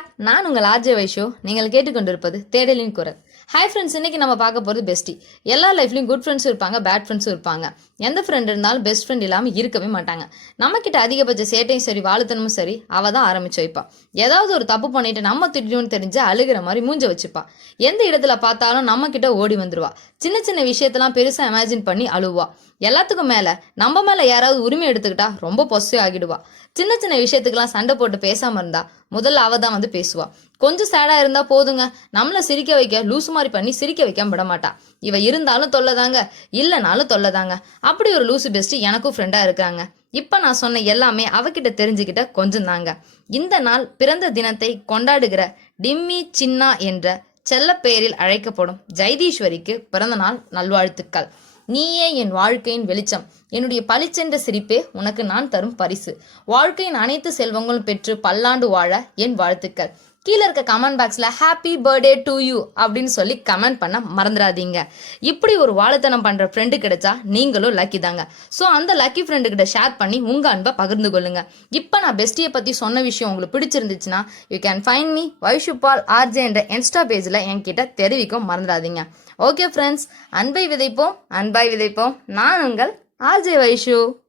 Back. நான் உங்கள் RJ வைஷோ. நீங்கள் கேட்டுக்கொண்டிருப்பது தேடலின் குரல். ஹாய் ஃப்ரெண்ட்ஸ், இன்னைக்கு நம்ம பார்க்க போகிறது பெஸ்டி. எல்லா லைஃப்லையும் குட் ஃப்ரெண்ட்ஸும் இருப்பாங்க, பேட் ஃப்ரெண்ட்ஸும் இருப்பாங்க. எந்த ஃப்ரெண்ட் இருந்தாலும் பெஸ்ட் ஃப்ரெண்ட் இல்லாமல் இருக்கவே மாட்டாங்க. நம்மக்கிட்ட அதிகபட்ச சேட்டையும் சரி வாழுத்தனமும் சரி அவள் தான் ஆரம்பிச்சு வைப்பா. ஏதாவது ஒரு தப்பு பண்ணிட்டு நம்ம திடீர்னு தெரிஞ்சு அழுகிற மாதிரி மூஞ்ச வச்சுப்பா. எந்த இடத்துல பார்த்தாலும் நம்ம கிட்ட ஓடி வந்துருவா. சின்ன சின்ன விஷயத்தெல்லாம் பெருசாக இமேஜின் பண்ணி அழுவா. எல்லாத்துக்கும் மேலே நம்ம மேலே யாராவது உரிமை எடுத்துக்கிட்டா ரொம்ப பொசிவ் ஆகிடுவா. சின்ன சின்ன விஷயத்துக்கெல்லாம் சண்டை போட்டு பேசாமல் இருந்தா முதல்ல அவ தான் வந்து பேசுவா. கொஞ்சம் சேடா இருந்தா போதுங்க, நம்மளை சிரிக்க வைக்க லூசு மாதிரி பண்ணி சிரிக்க வைக்காம விட மாட்டா. இவ இருந்தாலும் தொல்லதாங்க, இல்லைனாலும் தொல்லதாங்க. அப்படி ஒரு லூசு பெஸ்ட் எனக்கும் ஃப்ரெண்டா இருக்காங்க. இப்ப நான் சொன்ன எல்லாமே அவகிட்ட தெரிஞ்சுக்கிட்ட கொஞ்சம் தாங்க. இந்த நாள் பிறந்த தினத்தை கொண்டாடுகிற டிம்மி சின்னா என்ற செல்ல பெயரில் அழைக்கப்படும் ஜெய்தீஸ்வரிக்கு பிறந்த நாள் நல்வாழ்த்துக்கள். நீயே என் வாழ்க்கையின் வெளிச்சம், என்னுடைய பளிச்சென்ற சிரிப்பே உனக்கு நான் தரும் பரிசு. வாழ்க்கையின் அனைத்து செல்வங்களும் பெற்று பல்லாண்டு வாழ என் வாழ்த்துக்கள். கீழே இருக்க கமெண்ட் பாக்ஸில் ஹாப்பி பர்த்டே டு யூ அப்படின்னு சொல்லி கமெண்ட் பண்ண மறந்துடாதீங்க. இப்படி ஒரு வாழைத்தனம் பண்ணுற ஃப்ரெண்டு கிடைச்சா நீங்களும் லக்கி தாங்க. ஸோ அந்த லக்கி ஃப்ரெண்டுக்கிட்ட ஷேர் பண்ணி உங்கள் அன்பை பகிர்ந்து கொள்ளுங்க. இப்போ நான் பெஸ்டியை பற்றி சொன்ன விஷயம் உங்களுக்கு பிடிச்சிருந்துச்சுன்னா you can find me Vaishupal RJ என்ற இன்ஸ்டா பேஜில் என்கிட்ட தெரிவிக்க மறந்துடாதீங்க. ஓகே ஃப்ரெண்ட்ஸ், அன்பை விதைப்போம் அன்பாய் விதைப்போம். நான் உங்கள் ஆர்ஜே வைஷு.